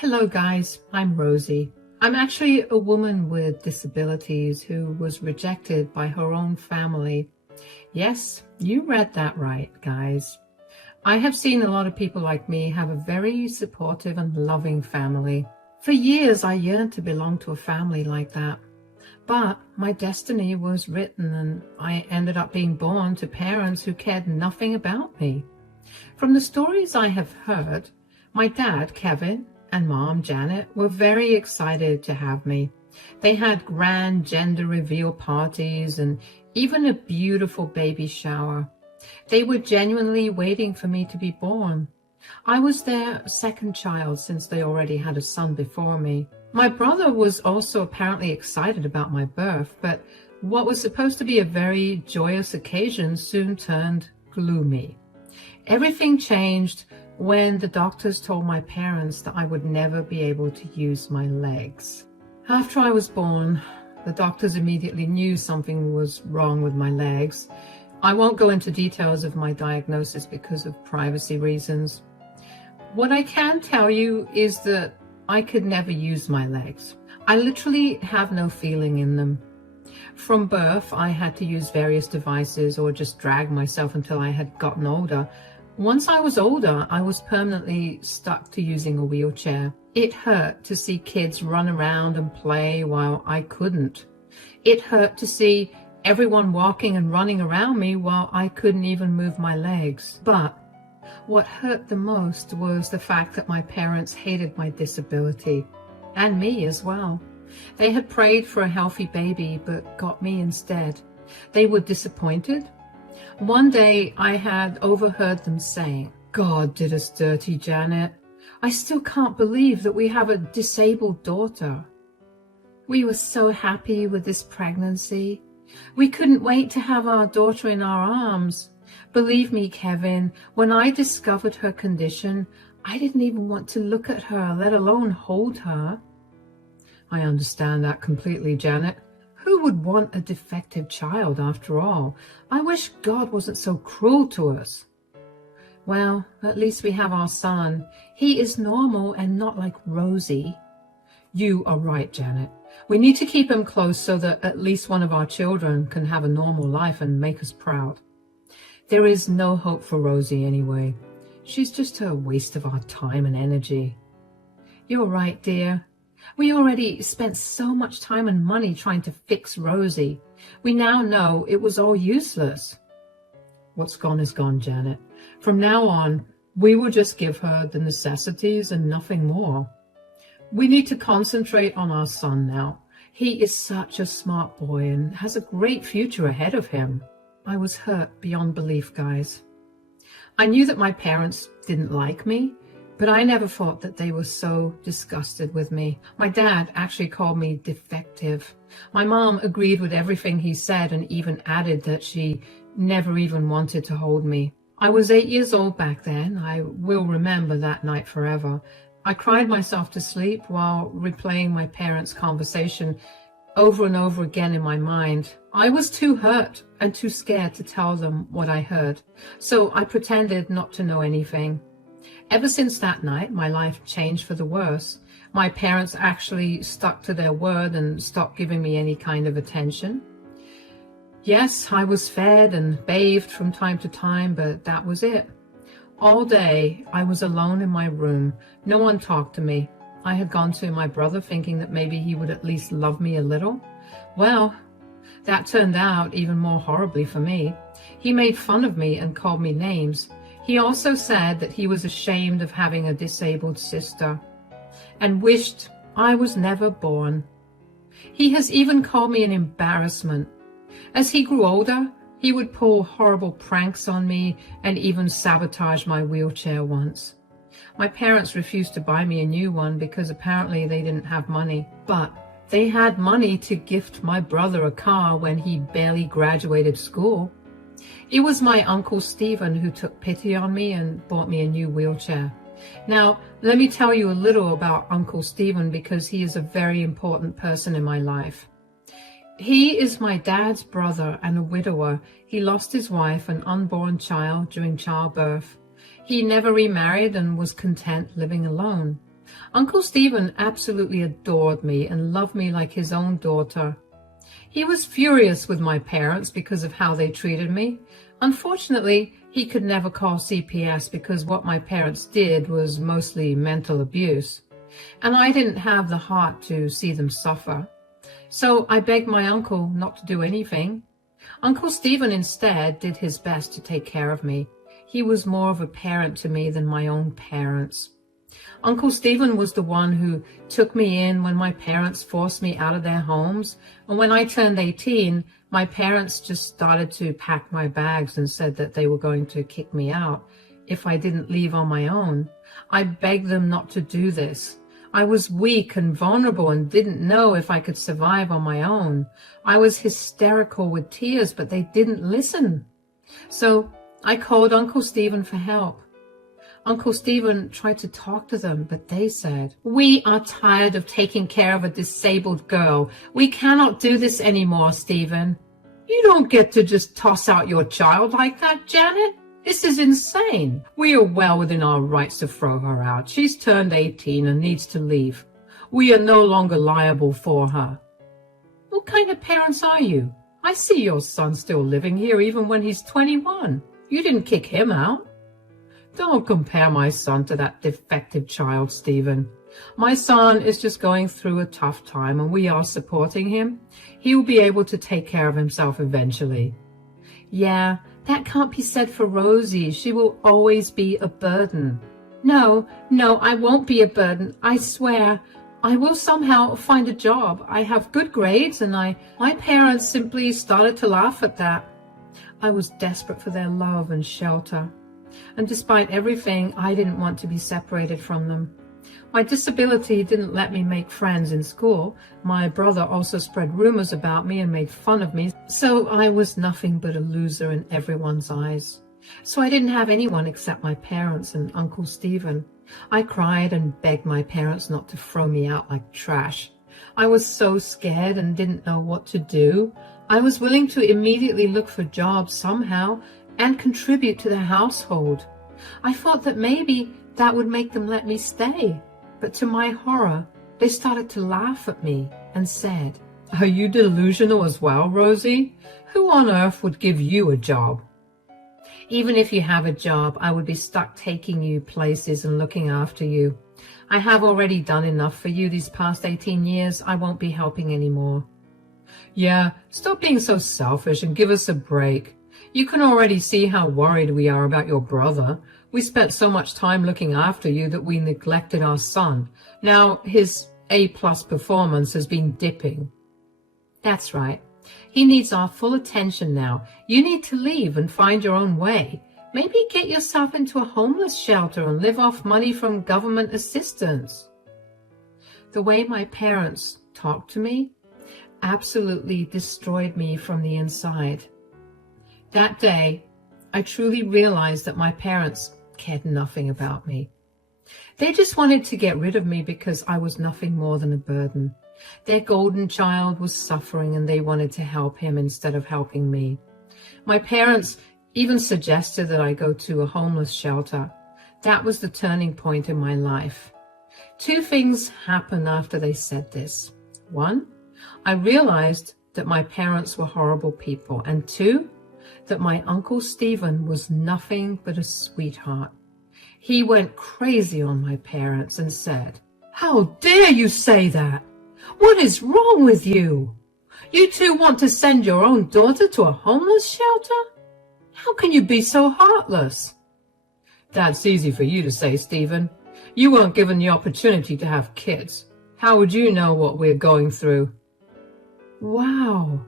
Hello guys, I'm Rosie. I'm actually a woman with disabilities who was rejected by her own family. Yes, you read that right, guys. I have seen a lot of people like me have a very supportive and loving family. For years I yearned to belong to a family like that. But my destiny was written and I ended up being born to parents who cared nothing about me. From the stories I have heard, my dad, Kevin, and mom, Janet, were very excited to have me. They had grand gender reveal parties and even a beautiful baby shower. They were genuinely waiting for me to be born. I was their second child since they already had a son before me. My brother was also apparently excited about my birth, but what was supposed to be a very joyous occasion soon turned gloomy. Everything changed when the doctors told my parents that I would never be able to use my legs. After I was born, the doctors immediately knew something was wrong with my legs. I won't go into details of my diagnosis because of privacy reasons. What I can tell you is that I could never use my legs. I literally have no feeling in them. From birth, I had to use various devices or just drag myself until I had gotten older. Once I was older, I was permanently stuck to using a wheelchair. It hurt to see kids run around and play while I couldn't. It hurt to see everyone walking and running around me while I couldn't even move my legs. But what hurt the most was the fact that my parents hated my disability, and me as well. They had prayed for a healthy baby, but got me instead. They were disappointed. One day I had overheard them saying, "God did us dirty, Janet. I still can't believe that we have a disabled daughter. We were so happy with this pregnancy. We couldn't wait to have our daughter in our arms. Believe me, Kevin, when I discovered her condition, I didn't even want to look at her, let alone hold her." I understand that completely, Janet. Who would want a defective child after all? I wish God wasn't so cruel to us. Well, at least we have our son. He is normal and not like Rosie. You are right, Janet. We need to keep him close so that at least one of our children can have a normal life and make us proud. There is no hope for Rosie anyway. She's just a waste of our time and energy. You're right, dear. We already spent so much time and money trying to fix Rosie. We now know it was all useless. What's gone is gone, Janet. From now on, we will just give her the necessities and nothing more. We need to concentrate on our son now. He is such a smart boy and has a great future ahead of him. I was hurt beyond belief, guys. I knew that my parents didn't like me, but I never thought that they were so disgusted with me. My dad actually called me defective. My mom agreed with everything he said and even added that she never even wanted to hold me. I was 8 years old back then. I will remember that night forever. I cried myself to sleep while replaying my parents' conversation over and over again in my mind. I was too hurt and too scared to tell them what I heard, so I pretended not to know anything. Ever since that night, my life changed for the worse. My parents actually stuck to their word and stopped giving me any kind of attention. Yes, I was fed and bathed from time to time, but that was it. All day, I was alone in my room. No one talked to me. I had gone to my brother thinking that maybe he would at least love me a little. Well, that turned out even more horribly for me. He made fun of me and called me names. He also said that he was ashamed of having a disabled sister and wished I was never born. He has even called me an embarrassment. As he grew older, he would pull horrible pranks on me and even sabotage my wheelchair once. My parents refused to buy me a new one because apparently they didn't have money, but they had money to gift my brother a car when he barely graduated school. It was my Uncle Stephen who took pity on me and bought me a new wheelchair. Now, let me tell you a little about Uncle Stephen because he is a very important person in my life. He is my dad's brother and a widower. He lost his wife and unborn child during childbirth. He never remarried and was content living alone. Uncle Stephen absolutely adored me and loved me like his own daughter. He was furious with my parents because of how they treated me. Unfortunately, he could never call CPS because what my parents did was mostly mental abuse, and I didn't have the heart to see them suffer. So I begged my uncle not to do anything. Uncle Stephen instead did his best to take care of me. He was more of a parent to me than my own parents. Uncle Stephen was the one who took me in when my parents forced me out of their homes. And when I turned 18, my parents just started to pack my bags and said that they were going to kick me out if I didn't leave on my own. I begged them not to do this. I was weak and vulnerable and didn't know if I could survive on my own. I was hysterical with tears, but they didn't listen. So I called Uncle Stephen for help. Uncle Stephen tried to talk to them, but they said, "We are tired of taking care of a disabled girl. We cannot do this anymore, Stephen." "You don't get to just toss out your child like that, Janet. This is insane. We are well within our rights to throw her out. She's turned 18 and needs to leave. We are no longer liable for her." "What kind of parents are you? I see your son still living here even when he's 21. You didn't kick him out." "Don't compare my son to that defective child, Stephen. My son is just going through a tough time and we are supporting him. He will be able to take care of himself eventually." "Yeah, that can't be said for Rosie. She will always be a burden." No, I won't be a burden. I swear. I will somehow find a job. I have good grades and my parents simply started to laugh at that. I was desperate for their love and shelter. And despite everything, I didn't want to be separated from them. My disability didn't let me make friends in school. My brother also spread rumors about me and made fun of me, so I was nothing but a loser in everyone's eyes. So I didn't have anyone except my parents and Uncle Stephen. I cried and begged my parents not to throw me out like trash. I was so scared and didn't know what to do. I was willing to immediately look for jobs somehow and contribute to their household. I thought that maybe that would make them let me stay. But to my horror, they started to laugh at me and said, "Are you delusional as well, Rosie? Who on earth would give you a job?" "Even if you have a job, I would be stuck taking you places and looking after you. I have already done enough for you these past 18 years. I won't be helping anymore." "Yeah, stop being so selfish and give us a break. You can already see how worried we are about your brother. We spent so much time looking after you that we neglected our son. Now his A+ performance has been dipping." "That's right. He needs our full attention now. You need to leave and find your own way. Maybe get yourself into a homeless shelter and live off money from government assistance." The way my parents talked to me absolutely destroyed me from the inside. That day, I truly realized that my parents cared nothing about me. They just wanted to get rid of me because I was nothing more than a burden. Their golden child was suffering and they wanted to help him instead of helping me. My parents even suggested that I go to a homeless shelter. That was the turning point in my life. Two things happened after they said this. One, I realized that my parents were horrible people. And two, that my Uncle Stephen was nothing but a sweetheart. He went crazy on my parents and said, "How dare you say that? What is wrong with you? You two want to send your own daughter to a homeless shelter? How can you be so heartless?" "That's easy for you to say, Stephen. You weren't given the opportunity to have kids. How would you know what we're going through?" Wow.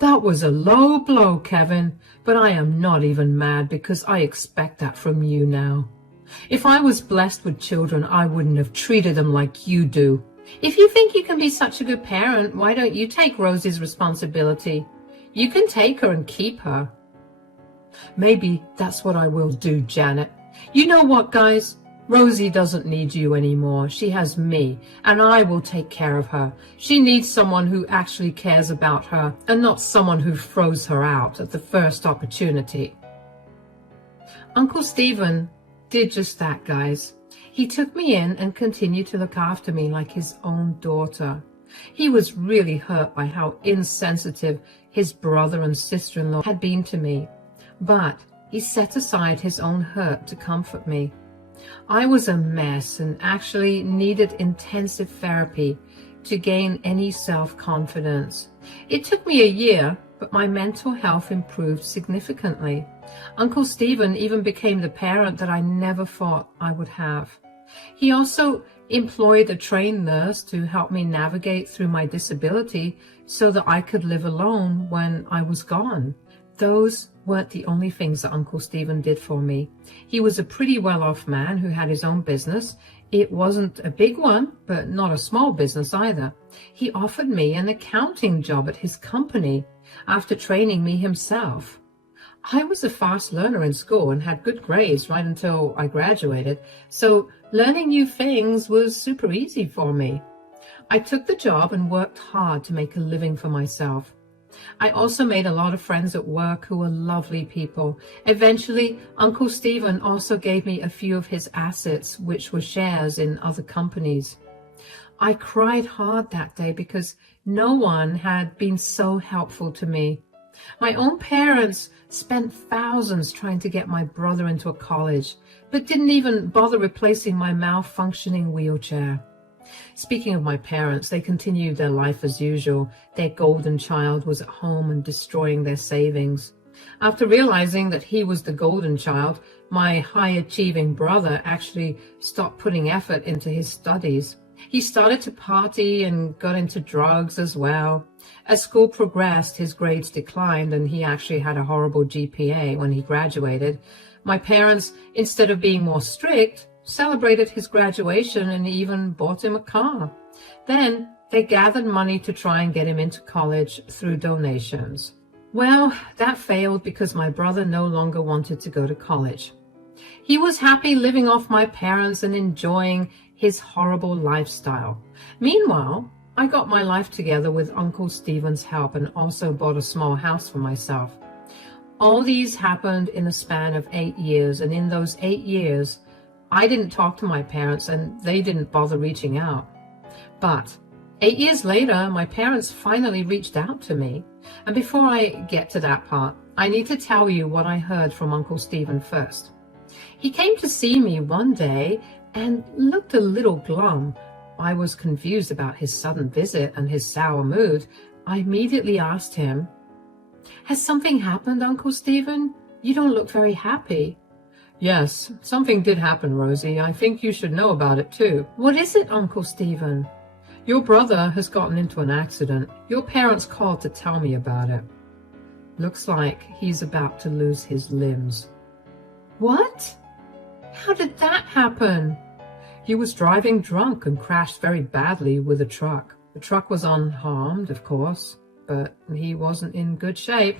That was a low blow, Kevin, but I am not even mad because I expect that from you now. If I was blessed with children, I wouldn't have treated them like you do. If you think you can be such a good parent, why don't you take Rosie's responsibility? You can take her and keep her. Maybe that's what I will do, Janet. You know what, guys? Rosie doesn't need you anymore. She has me, and I will take care of her. She needs someone who actually cares about her, and not someone who throws her out at the first opportunity. Uncle Stephen did just that, guys. He took me in and continued to look after me like his own daughter. He was really hurt by how insensitive his brother and sister-in-law had been to me, but he set aside his own hurt to comfort me. I was a mess and actually needed intensive therapy to gain any self-confidence. It took me a year, but my mental health improved significantly. Uncle Stephen even became the parent that I never thought I would have. He also employed a trained nurse to help me navigate through my disability so that I could live alone when I was gone. Those weren't the only things that Uncle Stephen did for me. He was a pretty well-off man who had his own business. It wasn't a big one, but not a small business either. He offered me an accounting job at his company after training me himself. I was a fast learner in school and had good grades right until I graduated, so learning new things was super easy for me. I took the job and worked hard to make a living for myself. I also made a lot of friends at work who were lovely people. Eventually, Uncle Stephen also gave me a few of his assets, which were shares in other companies. I cried hard that day because no one had been so helpful to me. My own parents spent thousands trying to get my brother into a college, but didn't even bother replacing my malfunctioning wheelchair. Speaking of my parents, they continued their life as usual. Their golden child was at home and destroying their savings. After realizing that he was the golden child, my high-achieving brother actually stopped putting effort into his studies. He started to party and got into drugs as well. As school progressed, his grades declined and he actually had a horrible GPA when he graduated. My parents, instead of being more strict, celebrated his graduation and even bought him a car. Then they gathered money to try and get him into college through donations. Well, that failed because my brother no longer wanted to go to college. He was happy living off my parents and enjoying his horrible lifestyle. Meanwhile, I got my life together with Uncle Stephen's help and also bought a small house for myself. All these happened in a span of 8 years, and in those 8 years, I didn't talk to my parents and they didn't bother reaching out. But 8 years later, my parents finally reached out to me. And before I get to that part, I need to tell you what I heard from Uncle Stephen first. He came to see me one day and looked a little glum. I was confused about his sudden visit and his sour mood. I immediately asked him, "Has something happened, Uncle Stephen? You don't look very happy." "Yes, something did happen, Rosie. I think you should know about it too." "What is it, Uncle Stephen?" "Your brother has gotten into an accident. Your parents called to tell me about it. Looks like he's about to lose his limbs." "What? How did that happen?" "He was driving drunk and crashed very badly with a truck. The truck was unharmed, of course, but he wasn't in good shape.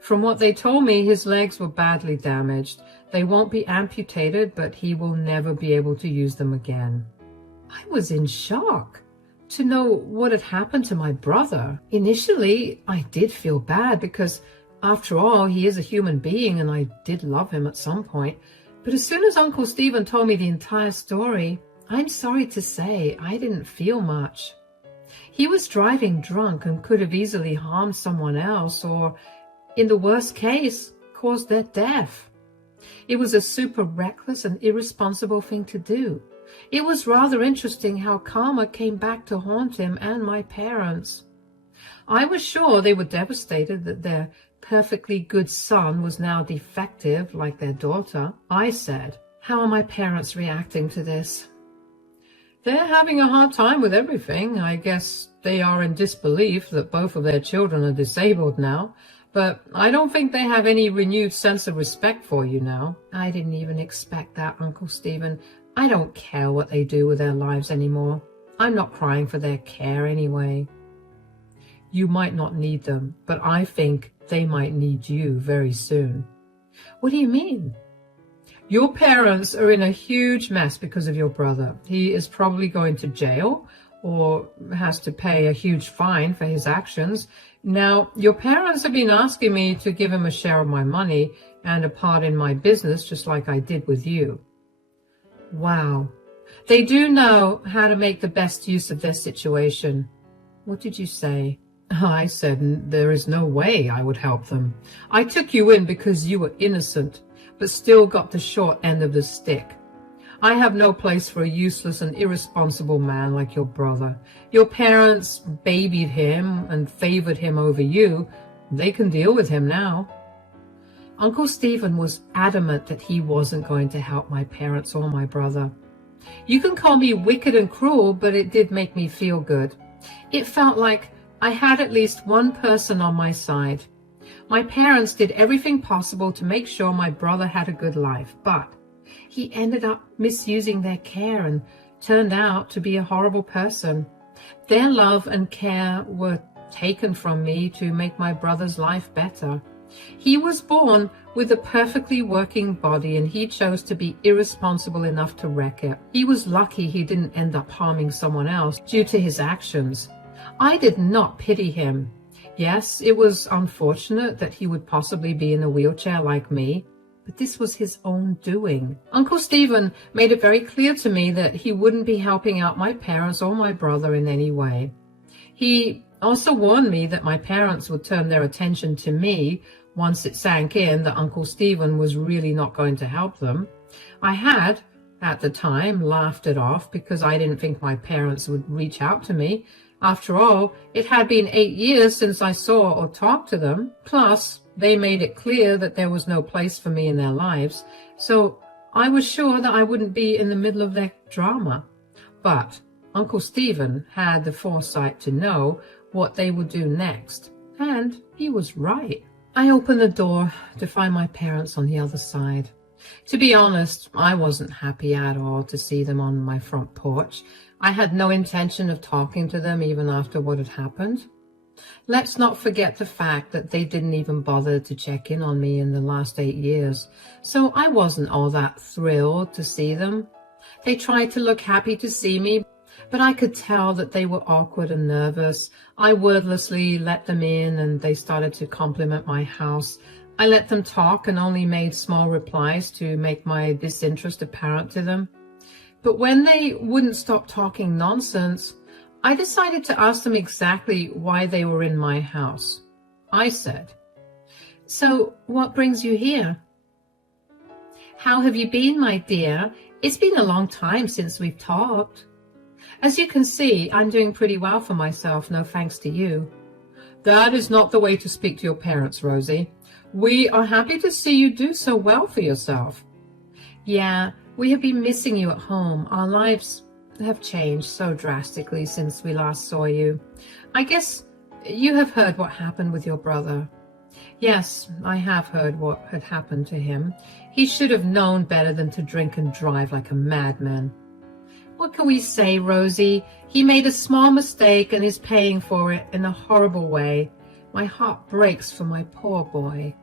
From what they told me, his legs were badly damaged. They won't be amputated, but he will never be able to use them again." I was in shock to know what had happened to my brother. Initially, I did feel bad because, after all, he is a human being and I did love him at some point. But as soon as Uncle Stephen told me the entire story, I'm sorry to say I didn't feel much. He was driving drunk and could have easily harmed someone else or, in the worst case, caused their death. It was a super reckless and irresponsible thing to do. It was rather interesting how karma came back to haunt him and my parents. I was sure they were devastated that their perfectly good son was now defective like their daughter. I said, "How are my parents reacting to this?" "They're having a hard time with everything. I guess they are in disbelief that both of their children are disabled now. But I don't think they have any renewed sense of respect for you now." I didn't even expect that, Uncle Stephen. I don't care what they do with their lives anymore. I'm not crying for their care anyway. "You might not need them, but I think they might need you very soon." "What do you mean?" "Your parents are in a huge mess because of your brother. He is probably going to jail or has to pay a huge fine for his actions. Now, your parents have been asking me to give him a share of my money and a part in my business, just like I did with you." Wow. They do know how to make the best use of their situation. What did you say? I said there is no way I would help them. I took you in because you were innocent, but still got the short end of the stick. I have no place for a useless and irresponsible man like your brother. Your parents babied him and favored him over you. They can deal with him now. Uncle Stephen was adamant that he wasn't going to help my parents or my brother. You can call me wicked and cruel, but it did make me feel good. It felt like I had at least one person on my side. My parents did everything possible to make sure my brother had a good life, but he ended up misusing their care and turned out to be a horrible person. Their love and care were taken from me to make my brother's life better. He was born with a perfectly working body, and he chose to be irresponsible enough to wreck it. He was lucky he didn't end up harming someone else due to his actions. I did not pity him. Yes, it was unfortunate that he would possibly be in a wheelchair like me, but this was his own doing. Uncle Stephen made it very clear to me that he wouldn't be helping out my parents or my brother in any way. He also warned me that my parents would turn their attention to me once it sank in that Uncle Stephen was really not going to help them. I had, at the time, laughed it off because I didn't think my parents would reach out to me. After all, it had been 8 years since I saw or talked to them. Plus, they made it clear that there was no place for me in their lives, so I was sure that I wouldn't be in the middle of their drama. But Uncle Stephen had the foresight to know what they would do next, and he was right. I opened the door to find my parents on the other side. To be honest, I wasn't happy at all to see them on my front porch. I had no intention of talking to them even after what had happened. Let's not forget the fact that they didn't even bother to check in on me in the last 8 years, so I wasn't all that thrilled to see them. They tried to look happy to see me, but I could tell that they were awkward and nervous. I wordlessly let them in, and they started to compliment my house. I let them talk and only made small replies to make my disinterest apparent to them. But when they wouldn't stop talking nonsense, I decided to ask them exactly why they were in my house. I said, "So what brings you here?" "How have you been, my dear? It's been a long time since we've talked." "As you can see, I'm doing pretty well for myself, no thanks to you." "That is not the way to speak to your parents, Rosie. We are happy to see you do so well for yourself." "Yeah, we have been missing you at home. Our lives have changed so drastically since we last saw you. I guess you have heard what happened with your brother." "Yes, I have heard what had happened to him. He should have known better than to drink and drive like a madman." "What can we say, Rosie? He made a small mistake and is paying for it in a horrible way. My heart breaks for my poor boy."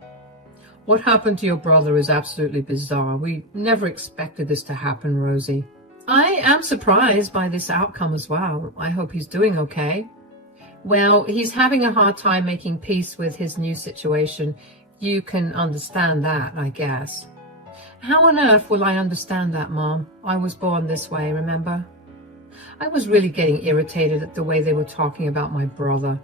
"What happened to your brother is absolutely bizarre. We never expected this to happen, Rosie." "I am surprised by this outcome as well. I hope he's doing okay." "Well, he's having a hard time making peace with his new situation. You can understand that, I guess." "How on earth will I understand that, Mom? I was born this way, remember?" I was really getting irritated at the way they were talking about my brother.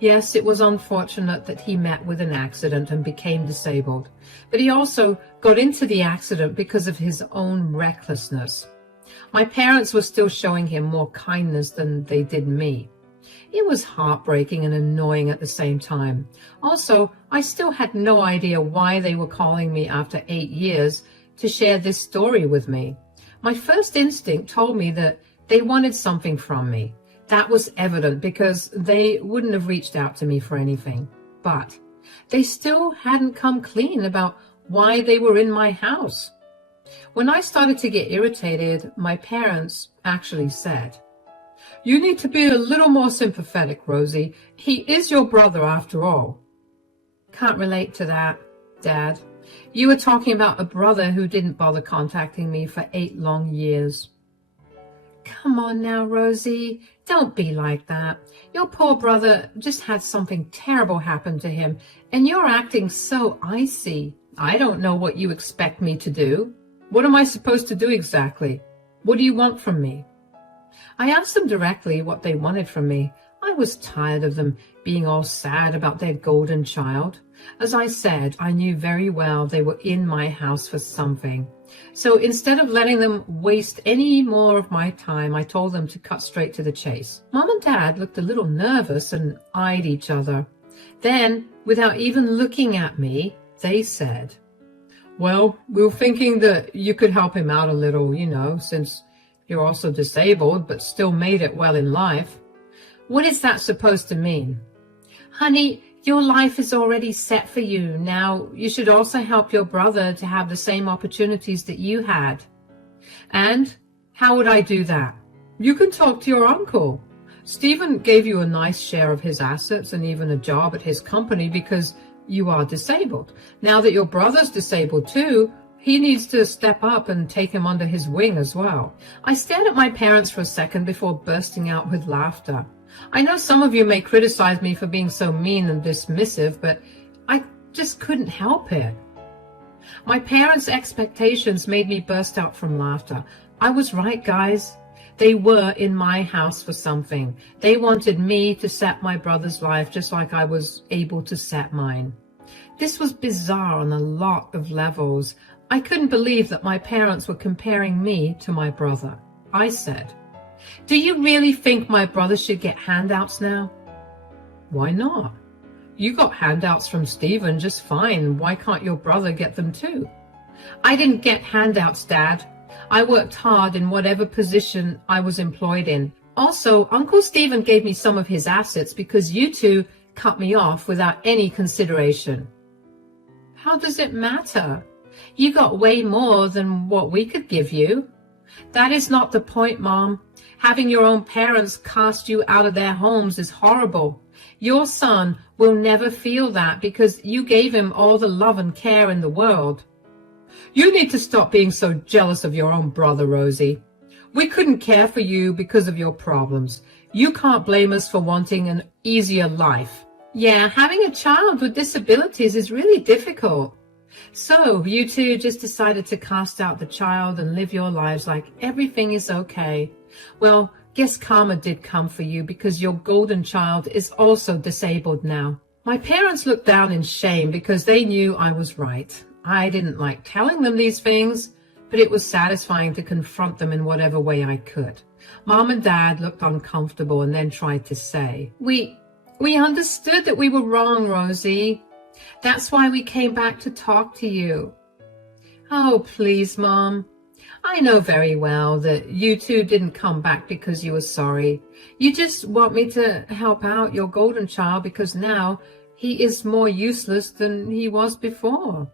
Yes, it was unfortunate that he met with an accident and became disabled, but he also got into the accident because of his own recklessness. My parents were still showing him more kindness than they did me. It was heartbreaking and annoying at the same time. Also, I still had no idea why they were calling me after 8 years to share this story with me. My first instinct told me that they wanted something from me. That was evident because they wouldn't have reached out to me for anything. But they still hadn't come clean about why they were in my house. When I started to get irritated, my parents actually said, "You need to be a little more sympathetic, Rosie. He is your brother after all." "Can't relate to that, Dad. You were talking about a brother who didn't bother contacting me for 8 long years." "Come on now, Rosie. Don't be like that. Your poor brother just had something terrible happen to him, and you're acting so icy. I don't know what you expect me to do. What am I supposed to do exactly?" What do you want from me? I asked them directly what they wanted from me. I was tired of them being all sad about their golden child. As I said, I knew very well they were in my house for something. So instead of letting them waste any more of my time, I told them to cut straight to the chase. Mom and Dad looked a little nervous and eyed each other. Then, without even looking at me, they said, "Well, we were thinking that you could help him out a little, since you're also disabled, but still made it well in life." What is that supposed to mean? Honey, your life is already set for you. Now, you should also help your brother to have the same opportunities that you had. And how would I do that? You can talk to your uncle. Stephen gave you a nice share of his assets and even a job at his company because you are disabled. Now that your brother's disabled too, he needs to step up and take him under his wing as well. I stared at my parents for a second before bursting out with laughter. I know some of you may criticize me for being so mean and dismissive, but I just couldn't help it. My parents' expectations made me burst out from laughter. I was right, guys. They were in my house for something. They wanted me to set my brother's life just like I was able to set mine. This was bizarre on a lot of levels. I couldn't believe that my parents were comparing me to my brother. I said, "Do you really think my brother should get handouts now?" "Why not? You got handouts from Stephen just fine. Why can't your brother get them too?" "I didn't get handouts, Dad. I worked hard in whatever position I was employed in. Also, Uncle Stephen gave me some of his assets because you two cut me off without any consideration." "How does it matter? You got way more than what we could give you." "That is not the point, Mom. Having your own parents cast you out of their homes is horrible. Your son will never feel that because you gave him all the love and care in the world." "You need to stop being so jealous of your own brother, Rosie. We couldn't care for you because of your problems. You can't blame us for wanting an easier life." "Yeah, having a child with disabilities is really difficult. So you two just decided to cast out the child and live your lives like everything is okay. Well, guess karma did come for you because your golden child is also disabled now." My parents looked down in shame because they knew I was right. I didn't like telling them these things, but it was satisfying to confront them in whatever way I could. Mom and Dad looked uncomfortable and then tried to say, We understood that we were wrong, Rosie. That's why we came back to talk to you." "Oh, please, Mom. I know very well that you two didn't come back because you were sorry. You just want me to help out your golden child because now he is more useless than he was before."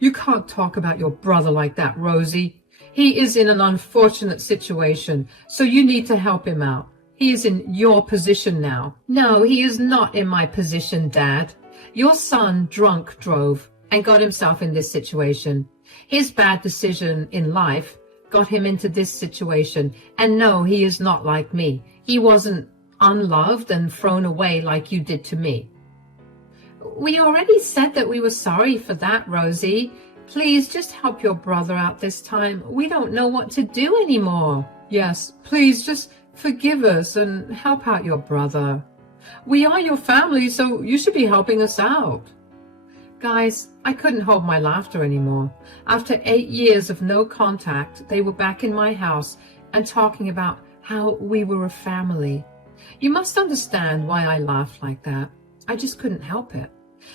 "You can't talk about your brother like that, Rosie. He is in an unfortunate situation, so you need to help him out. He is in your position now." "No, he is not in my position, Dad. Your son drunk drove and got himself in this situation. His bad decision in life got him into this situation. And no, he is not like me. He wasn't unloved and thrown away like you did to me." "We already said that we were sorry for that, Rosie. Please just help your brother out this time. We don't know what to do anymore." "Yes, please just forgive us and help out your brother. We are your family, so you should be helping us out." Guys, I couldn't hold my laughter anymore. After 8 years of no contact, they were back in my house and talking about how we were a family. You must understand why I laughed like that. I just couldn't help it.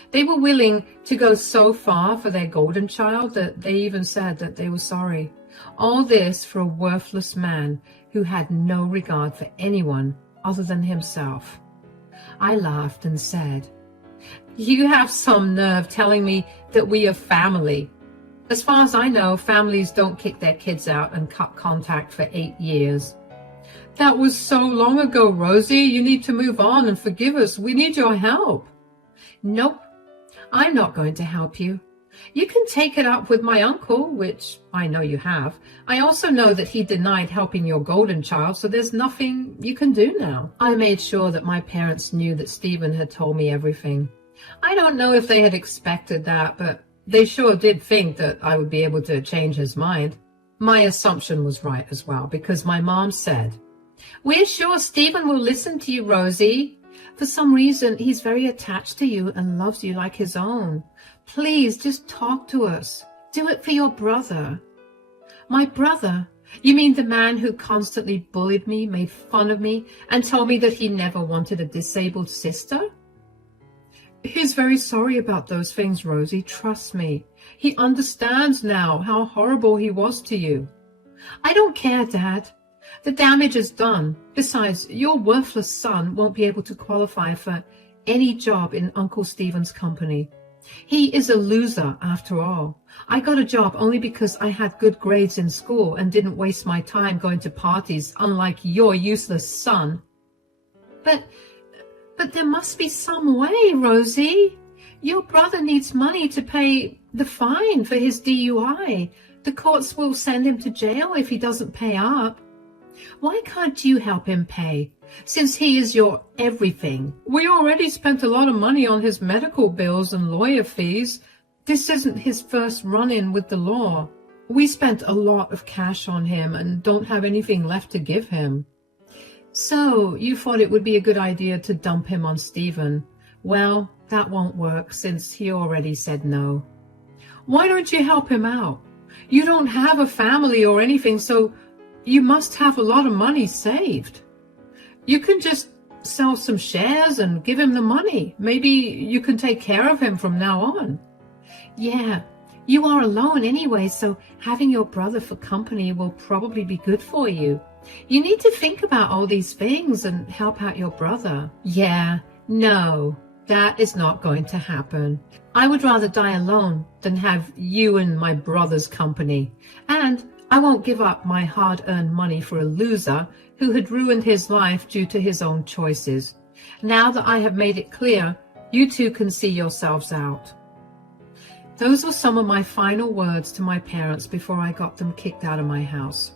They were willing to go so far for their golden child that they even said that they were sorry. All this for a worthless man who had no regard for anyone other than himself. I laughed and said, "You have some nerve telling me that we are family. As far as I know, families don't kick their kids out and cut contact for 8 years. "That was so long ago, Rosie. You need to move on and forgive us. We need your help." "Nope, I'm not going to help you. You can take it up with my uncle, which I know you have. I also know that he denied helping your golden child, so there's nothing you can do now." I made sure that my parents knew that Stephen had told me everything. I don't know if they had expected that, but they sure did think that I would be able to change his mind. My assumption was right as well, because my mom said, "We're sure Stephen will listen to you, Rosie. For some reason, he's very attached to you and loves you like his own. Please, just talk to us. Do it for your brother." My brother? You mean the man who constantly bullied me, made fun of me, and told me that he never wanted a disabled sister? He's very sorry about those things, Rosie. Trust me. He understands now how horrible he was to you. I don't care, Dad. The damage is done. Besides, your worthless son won't be able to qualify for any job in Uncle Stephen's company. He is a loser, after all. I got a job only because I had good grades in school and didn't waste my time going to parties, unlike your useless son. But there must be some way, Rosie. Your brother needs money to pay the fine for his DUI. The courts will send him to jail if he doesn't pay up. Why can't you help him pay, since he is your everything? We already spent a lot of money on his medical bills and lawyer fees. This isn't his first run-in with the law. We spent a lot of cash on him and don't have anything left to give him. So you thought it would be a good idea to dump him on Stephen. Well, that won't work since he already said no. Why don't you help him out? You don't have a family or anything, so you must have a lot of money saved. You can just sell some shares and give him the money. Maybe you can take care of him from now on. Yeah, you are alone anyway, so having your brother for company will probably be good for you. You need to think about all these things and help out your brother. Yeah, no, that is not going to happen. I would rather die alone than have you and my brother's company. And I won't give up my hard-earned money for a loser who had ruined his life due to his own choices. Now that I have made it clear, you two can see yourselves out. Those were some of my final words to my parents before I got them kicked out of my house.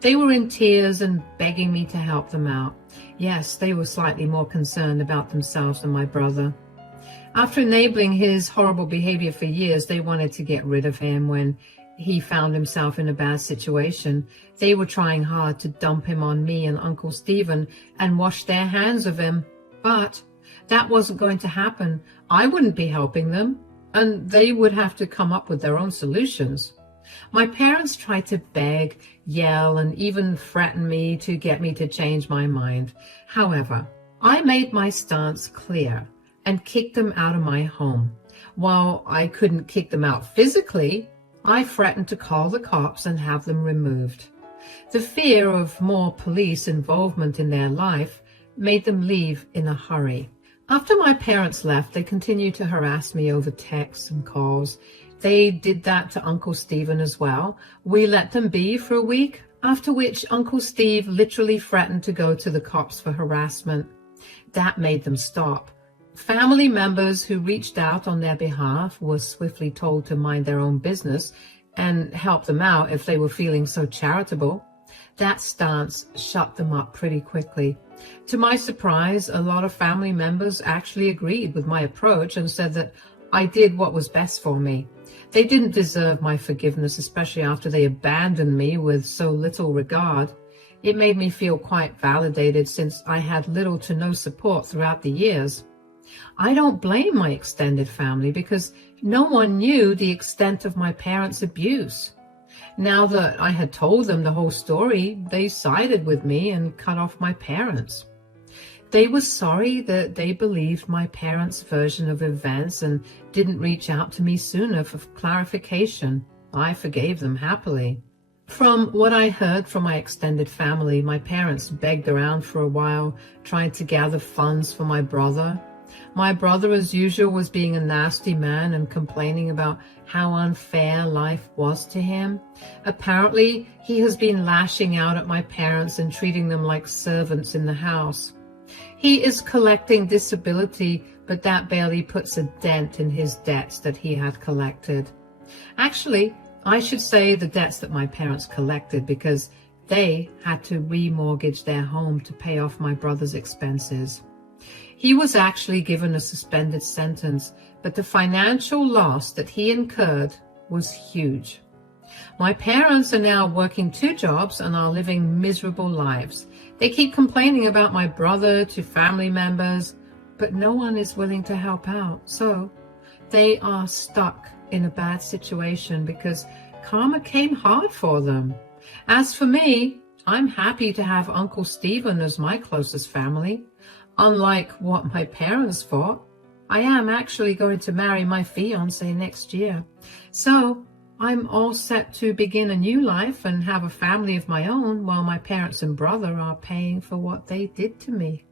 They were in tears and begging me to help them out. Yes, they were slightly more concerned about themselves than my brother. After enabling his horrible behavior for years, they wanted to get rid of him when he found himself in a bad situation. They were trying hard to dump him on me and Uncle Stephen and wash their hands of him. But that wasn't going to happen. I wouldn't be helping them, and they would have to come up with their own solutions. My parents tried to beg, yell, and even threaten me to get me to change my mind. However, I made my stance clear and kicked them out of my home. While I couldn't kick them out physically, I threatened to call the cops and have them removed. The fear of more police involvement in their life made them leave in a hurry. After my parents left, they continued to harass me over texts and calls. They did that to Uncle Stephen as well. We let them be for a week, after which Uncle Steve literally threatened to go to the cops for harassment. That made them stop. Family members who reached out on their behalf were swiftly told to mind their own business and help them out if they were feeling so charitable. That stance shut them up pretty quickly. To my surprise, a lot of family members actually agreed with my approach and said that I did what was best for me. They didn't deserve my forgiveness, especially after they abandoned me with so little regard. It made me feel quite validated since I had little to no support throughout the years. I don't blame my extended family because no one knew the extent of my parents' abuse. Now that I had told them the whole story, they sided with me and cut off my parents. They were sorry that they believed my parents' version of events and didn't reach out to me sooner for clarification. I forgave them happily. From what I heard from my extended family, my parents begged around for a while, trying to gather funds for my brother. My brother, as usual, was being a nasty man and complaining about how unfair life was to him. Apparently, he has been lashing out at my parents and treating them like servants in the house. He is collecting disability, but that barely puts a dent in his debts that he had collected. Actually, I should say the debts that my parents collected because they had to remortgage their home to pay off my brother's expenses. He was actually given a suspended sentence, but the financial loss that he incurred was huge. My parents are now working 2 jobs and are living miserable lives. They keep complaining about my brother to family members, but no one is willing to help out. So they are stuck in a bad situation because karma came hard for them. As for me, I'm happy to have Uncle Stephen as my closest family. Unlike what my parents thought, I am actually going to marry my fiancé next year. So I'm all set to begin a new life and have a family of my own while my parents and brother are paying for what they did to me.